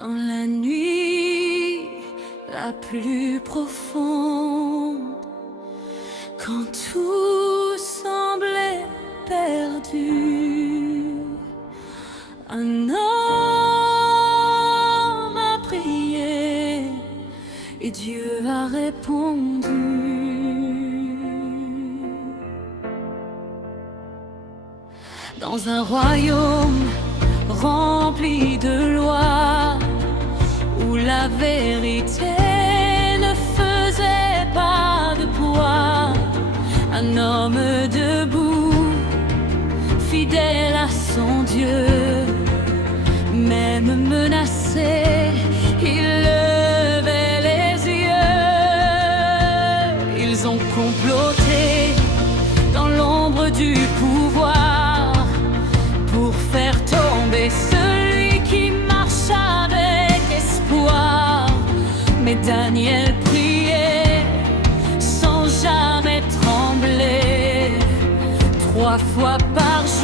Dans la nuit la plus profonde, quand tout semblait perdu, un homme a prié et Dieu a répondu. Dans un royaume rempli de lois, où la vérité ne faisait pas de poids, un homme debout, fidèle à son Dieu, même menacé, il levait les yeux. Ils ont comploté dans l'ombre du pouvoir pour faire tomber celui qui marche avec espoir. Mais Daniel priait sans jamais trembler, 3 fois par jour.